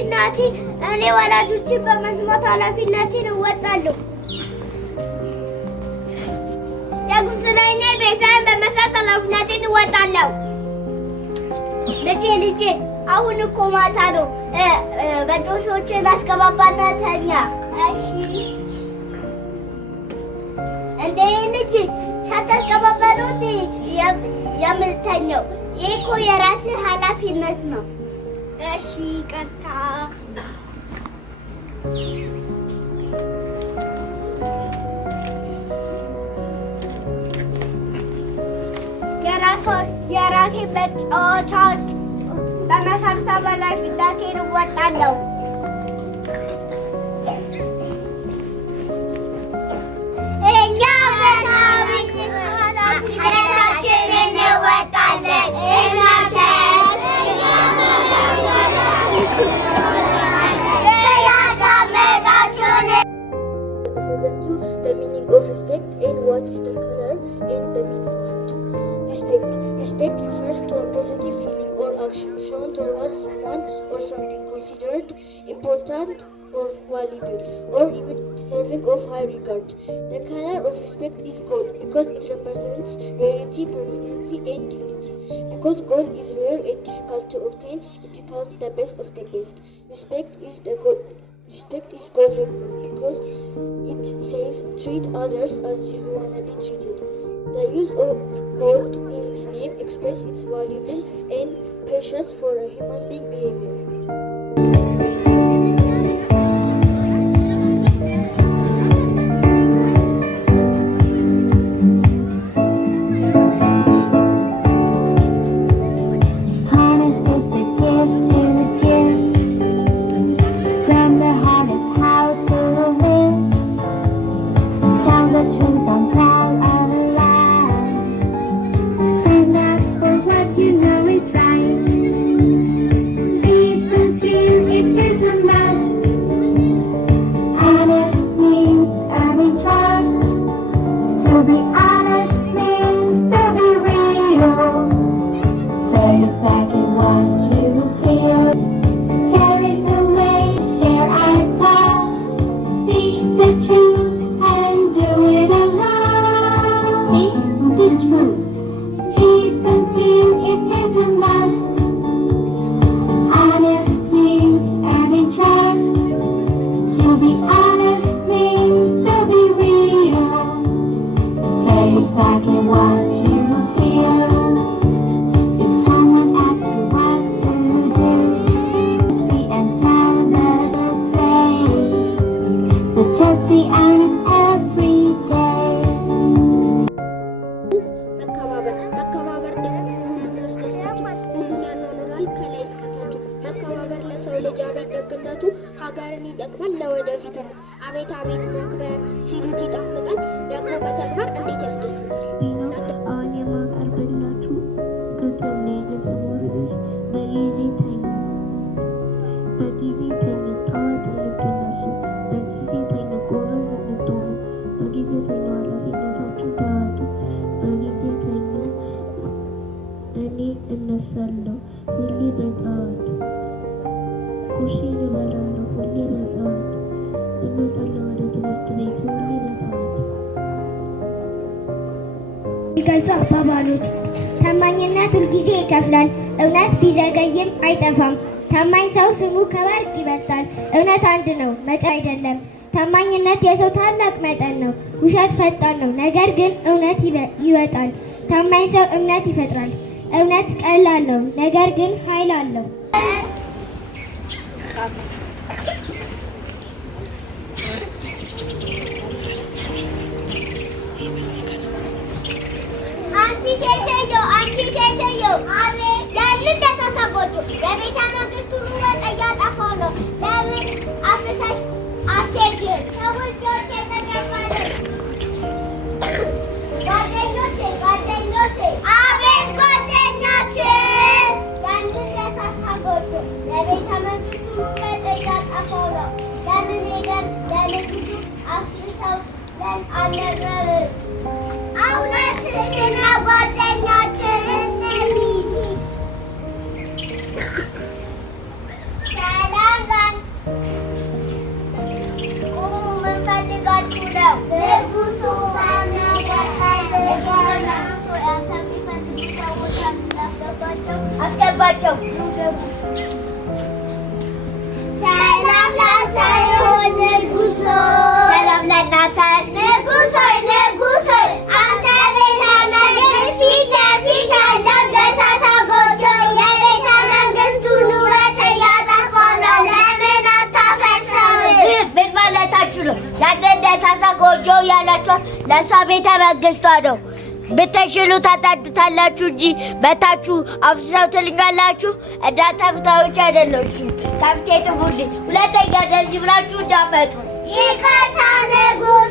እናቴ እኔ ወላጆችን በመስማት ኃላፊነቴን እወጣለሁ። የጉስራይኔ ቤተሰብን በመስራት ኃላፊነቴን እወጣለሁ። ልጄ አሁን እኮ ማታ ነው። መዶሻዎችን አስገባባና ተኛ። እሺ እንዴ ልጄ ሳታስገባባ ነው እንዴ የምተኛው? ይህ እኮ የራስህ ኃላፊነት ነው። እሺ ይቅርታ። የራሴ መጫወቻዎች በመሰብሰብ ኃላፊነቴን እወጣለሁ። እኛ ኃላፊነታችንን እንወጣለን። እናንተስ? ስላዳመጣችሁን። Present you the meaning of respect and what is the color and the meaning of it. Respect refers to a positive feeling or action shown towards someone or something considered important or valuable, or even deserving of high regard. The color of respect is gold because it represents rarity, permanency, and dignity. Because gold is rare and difficult to obtain, it becomes the best of the best. Respect is golden rule because it says treat others as you wanna be treated. The use of gold in its name expresses its valuable and precious for a human being behavior. መከባበር ለሰው ልጅ አቤት ደግነቱ ሀገርን ይጠቅማል ለወደፊት ነው። አቤት አቤት ማክበር ሲሉት ይጣፍጣል ደግሞ በተግባር እንዴት ያስደስታል። አሁን የማቀርብላችሁ ግጥም ነው። የግጥሙ ርዕስ በጊዜ ተኙ። በጊዜ ተኙ ጠዋት እንድትነሱ፣ በጊዜ ተኙ ጎበዝ እንድትሆኑ፣ በጊዜ ተኙ ኃላፊነታችሁን ተወጡ። በጊዜ ተኙ እኔ እነሳለሁ ሁሌ በጠዋት፣ ቁርሴን እበላለሁ ሁሌ በጠዋት፣ እመጣለሁ ወደ ትምህርት ቤት ሁሌ በጠዋት። የሚገልጹ አባባሎች ታማኝነት ሁልጊዜ ይከፍላል፣ እውነት ቢዘገይም አይጠፋም። ታማኝ ሰው ስሙ ከወርቅ ይበልጣል። እውነት አንድ ነው መቼ አይደለም። ታማኝነት የሰው ታላቅ መጠን ነው። ውሸት ፈጣን ነው ነገር ግን እውነት ይወጣል። ታማኝ ሰው እምነት ይፈጥራል። እውነት ቀላል ነው ነገር ግን ኃይል አለው። አንቺ ሴትዮ አቤት! ያንን ደሳሳ ጎጆ የቤተ መንግስቱን ውበት እያጠፋው ነው። ለምን አፍርሰሽ አትሄጂም? ከውልጆቼ ተጨማለች። ጓደኞቼ አቤት ጓደኛችን! ያንን ደሳሳ ጎጆ የቤተ መንግስቱን ውበት እያጠፋው ነው። ለምን ሄደን ለንጉሱ አፍርሰው ለን አንረብም? እውነትሽ ነው ጓደኛችን። ሰላም ናቸው። ሰላም ላንተ ይሁን ንጉሥ ሆይ፣ ሰላም ለእናንተ ንጉሥ ሆይ፣ ንጉሥ ሆይ አንተ ቤተ መንግሥት ፊት ለፊት ያለው ደሳሳ ጎጆ የቤተ መንግሥቱን ውበት እያጠፋ ነው። ለምን አታፈርሰውም? ምን ማለታችሁ ነው? ያንን ደሳሳ ጎጆ ያላችኋት ለእሷ ቤተ መንግሥቷ ነው። ብትችሉ ታጸዱታላችሁ እንጂ መታችሁ አፍርሰው ትልኛላችሁ። እናንተ ፍትሃዎች አይደላችሁም። ከፊቴ ጥፉልኝ። ሁለተኛ እንደዚህ ብላችሁ እንዳትመጡ። ይቅርታ ንጉሥ